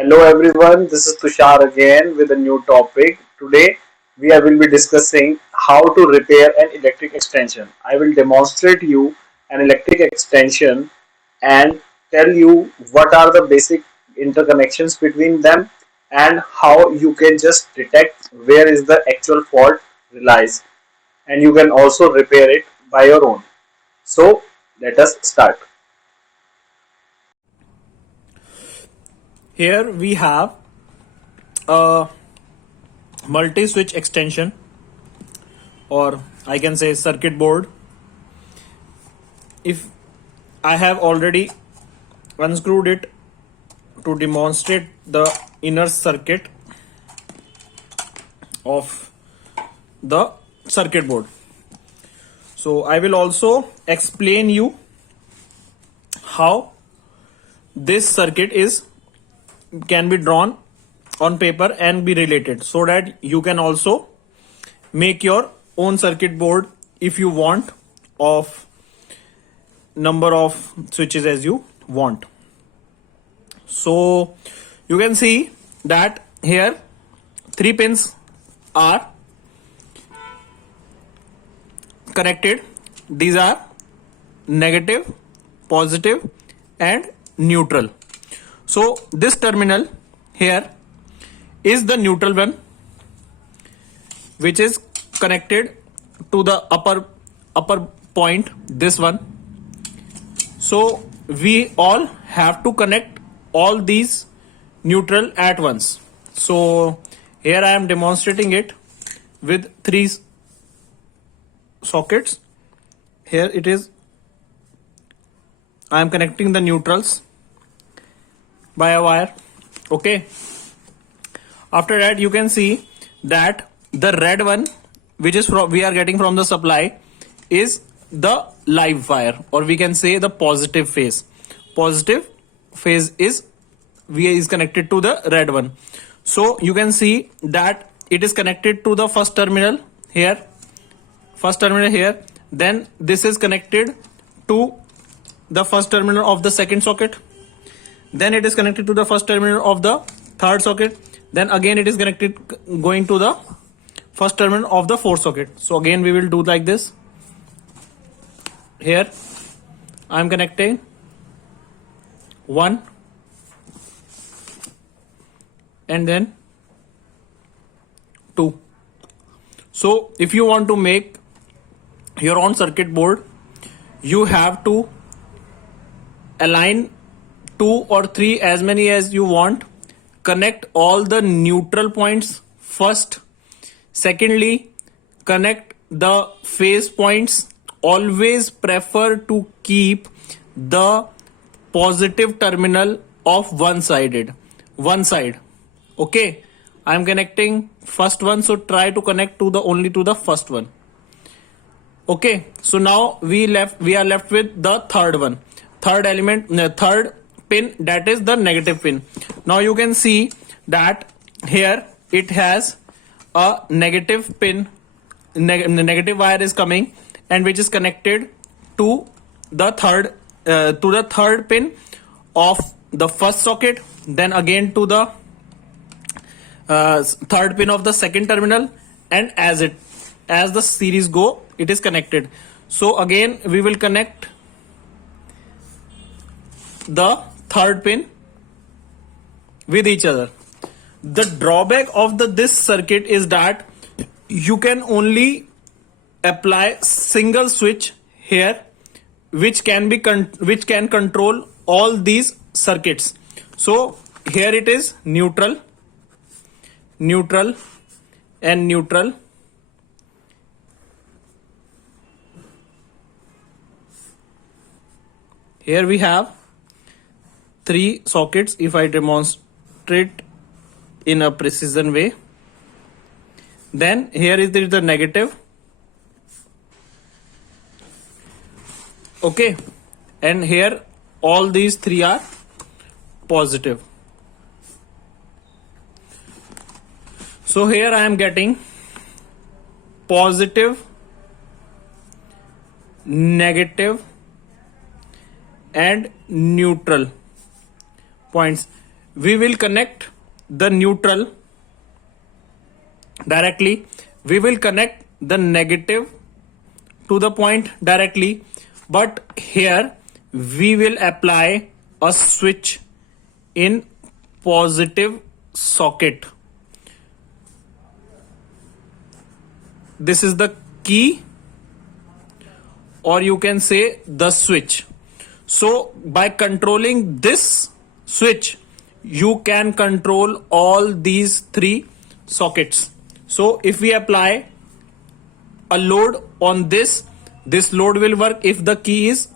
Hello everyone, this is Tushar again with a new topic. Today will be discussing how to repair an electric extension. I will demonstrate you an electric extension and tell you what are the basic interconnections between them and how you can just detect where is the actual fault lies, and you can also repair it by your own. So let us start. Here we have a multi-switch extension, or I can say circuit board. If I have already unscrewed it to demonstrate the inner circuit of the circuit board. So I will also explain you how this circuit is can be drawn on paper and be related, so that you can also make your own circuit board if you want, of number of switches as you want. So you can see that here three pins are connected. These are negative, positive and neutral. So this terminal here is the neutral one, which is connected to the upper point, this one. So we all have to connect all these neutral at once. So here I am demonstrating it with three sockets. Here it is, I am connecting the neutrals by a wire. Okay, after that you can see that the red one, which is we are getting from the supply, is the live wire, or we can say the positive phase. Positive phase is connected to the red one. So you can see that it is connected to the first terminal here, then this is connected to the first terminal of the second socket, then it is connected to the first terminal of the third socket, then again it is connected going to the first terminal of the fourth socket. So again we will do like this. Here I am connecting one and then two. So if you want to make your own circuit board, you have to align two or three, as many as you want, connect all the neutral points first. Secondly, connect the phase points. Always prefer to keep the positive terminal of one side. Okay, I am connecting first one, so try to connect to the only to the first one. Okay, so now we are left with the third one, third element, third pin, that is the negative pin. Now you can see that here it has a negative pin, negative wire is coming, and which is connected to the third pin of the first socket, then again to the third pin of the second terminal, and as the series go, it is connected. So again we will connect the third pin with each other. The drawback of this circuit is that you can only apply single switch here, which can control all these circuits. So here it is neutral, neutral and neutral. Here we have three sockets. If I demonstrate in a precision way, then here is the negative. Okay, and here all these three are positive. So here I am getting positive, negative and neutral points. we will connect the neutral directly. We will connect the negative to the point directly, but here we will apply a switch in positive socket. This is the key, or you can say the switch. So by controlling this switch, you can control all these three sockets. So if we apply a load on this load will work if the key is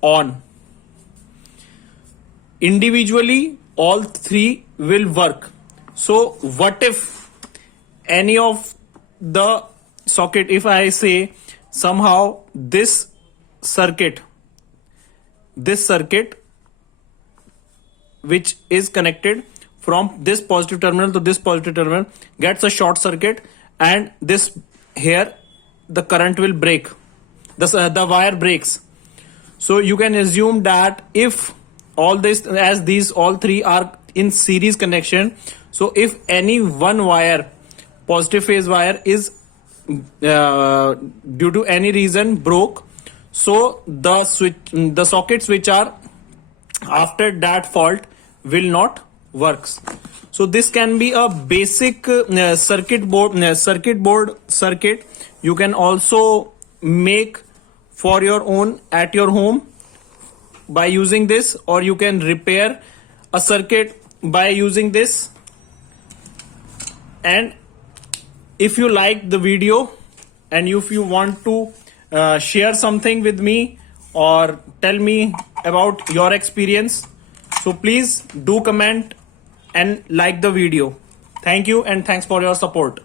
on. Individually, all three will work. So what if any of the socket, if I say somehow this circuit which is connected from this positive terminal to this positive terminal gets a short circuit, and this here the current will break, the wire breaks. So you can assume that if all this, as these all three are in series connection, so if any one wire, positive phase wire, is due to any reason broke, so the sockets which are after that fault will not works. So this can be a basic circuit you can also make for your own at your home by using this, or you can repair a circuit by using this. And if you like the video and if you want to share something with me or tell me about your experience, so please do comment and like the video. Thank you, and thanks for your support.